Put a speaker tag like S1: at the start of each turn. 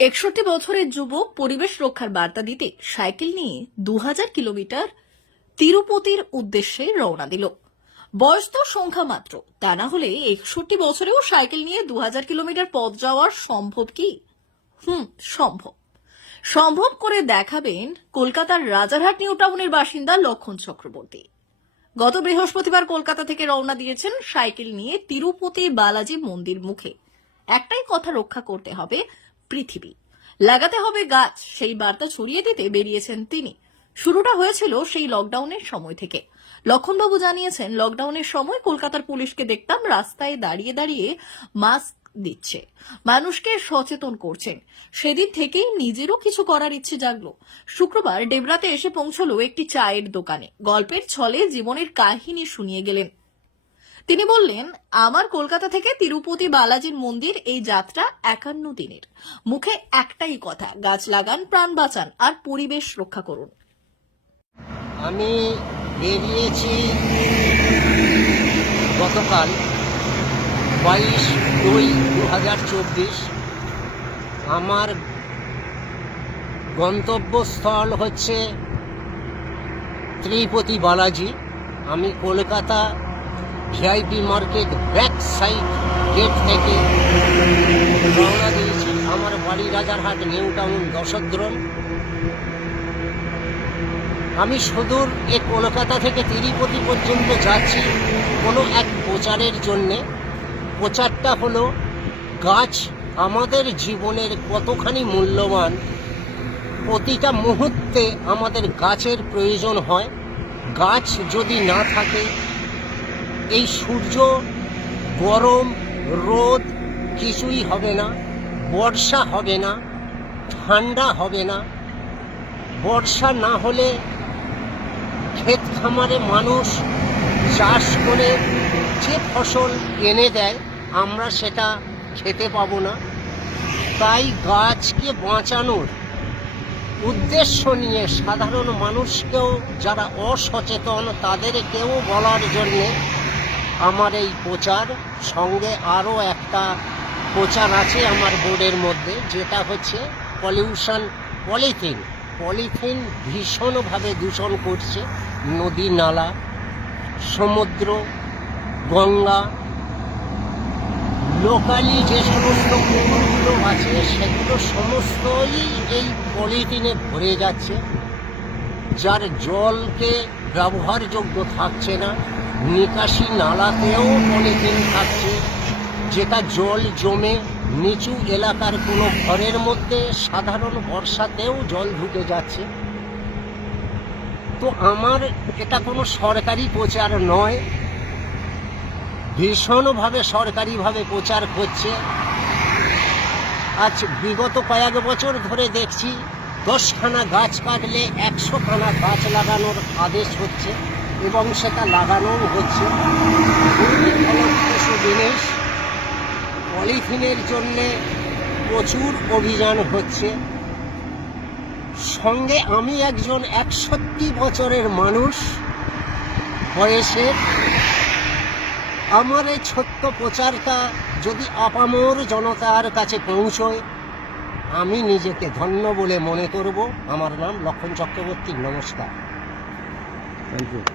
S1: একষট্টি বছরের যুবক পরিবেশ রক্ষার বার্তা দিতে সাইকেল নিয়ে দু হাজার কিলোমিটার তিরুপতির উদ্দেশ্যে রওনা দিল। বয়স তো সংখ্যা মাত্র। তা না হলে একষট্টি বছরেও সাইকেল নিয়ে দু হাজার কিলোমিটার পথ যাওয়ার সম্ভব কি? হুম, সম্ভব। সম্ভব করে দেখাবেন কলকাতার রাজারহাট নিউ টাউনের বাসিন্দা লক্ষণ চক্রবর্তী। গত বৃহস্পতিবার কলকাতা থেকে রওনা দিয়েছেন সাইকেল নিয়ে তিরুপতি বালাজি মন্দির মুখে। একটাই কথা রক্ষা করতে হবে পৃথিবী। লাগাতে হবে গাছ, সেই বার্তা ছড়িয়ে দিতে বেরিয়েছেন তিনি। শুরুটা হয়েছিল সেই লকডাউনের সময় থেকে। লক্ষণবাবু জানিয়েছেন লকডাউনের সময় কলকাতার পুলিশকে দেখতাম রাস্তায় দাঁড়িয়ে দাঁড়িয়ে মাস্ক দিচ্ছে। মানুষকে সচেতন করছেন। সেদিন থেকেই নিজেরও কিছু করার ইচ্ছে জাগলো। শুক্রবার ডেবরাতে এসে পৌঁছলো একটি চায়ের দোকানে। গল্পের ছলে জীবনের কাহিনী শুনিয়ে গেলেন। তিনি বললেন, আমার কলকাতা থেকে তিরুপতি বালাজির মন্দির এই যাত্রা একান্ন দিনের। মুখে একটাই কথা, গাছ লাগান, প্রাণ বাঁচান, আর পরিবেশ রক্ষা করুন।
S2: আমি বেরিয়েছি গতকাল বাইশ দুই দু হাজার চব্বিশ। আমার গন্তব্যস্থল হচ্ছে ত্রিপতি বালাজি। আমি Kolkata VIP market back side gate থেকে রওনা দিয়েছি আমার বাড়ি রাজারহাট, নিউ টাউন দশদ্রম। আমি সুদূর এ কলকাতা থেকে তিরুপতি পর্যন্ত যাচ্ছি কোনো এক প্রচারের জন্যে। প্রচারটা হলো, গাছ আমাদের জীবনের কতখানি মূল্যবান, প্রতিটা মুহূর্তে আমাদের গাছের প্রয়োজন হয়। গাছ যদি না থাকে এই সূর্য, গরম, রোদ কিছুই হবে না, বর্ষা হবে না, ঠান্ডা হবে না। বর্ষা না হলে ক্ষেত খামারে মানুষ চাষ করে যে ফসল এনে দেয়, আমরা সেটা খেতে পাবো না। তাই গাছকে বাঁচানোর উদ্দেশ্য নিয়ে সাধারণ মানুষকেও যারা অসচেতন, তাদেরকেও বলার জন্যে আমার এই প্রচার সঙ্গে আরও একটা প্রচার আছে আমার বোর্ডের মধ্যে, যেটা হচ্ছে পলিউশন, পলিথিন। পলিথিন ভীষণভাবে দূষণ করছে নদী নালা, সমুদ্র, গঙ্গা। লোকালি যে সমস্ত পুকুরগুলো আছে, সেগুলো সমস্তই এই পলিথিনে ভরে যাচ্ছে। যার জলকে ব্যবহারযোগ্য থাকছে না। নিকাশি নালাতেও পলিথিন থাকছে যেটা জল জমে নিচু এলাকার কোনো ঘরের মধ্যে সাধারণ বর্ষাতেও জল ঢুকে যাচ্ছে। তো আমার এটা কোনো সরকারি প্রচার নয়, ভীষণভাবে সরকারিভাবে প্রচার করছে আজ বিগত কয়েক বছর ধরে দেখছি, দশখানা গাছ কাটলে একশোখানা গাছ লাগানোর আদেশ হচ্ছে। এবং সেটা লাগানোও হচ্ছে। ফলপ্রসূ জিনিস, পলিথিনের জন্যে প্রচুর অভিযান হচ্ছে। সঙ্গে আমি একজন একষট্টি বছরের মানুষ বয়সের আমার এই ছোট্ট প্রচারটা যদি আপামর জনতার কাছে পৌঁছয়, আমি নিজেকে ধন্য বলে মনে করব। আমার নাম লক্ষণ চক্রবর্তী, নমস্কার।
S3: Thank you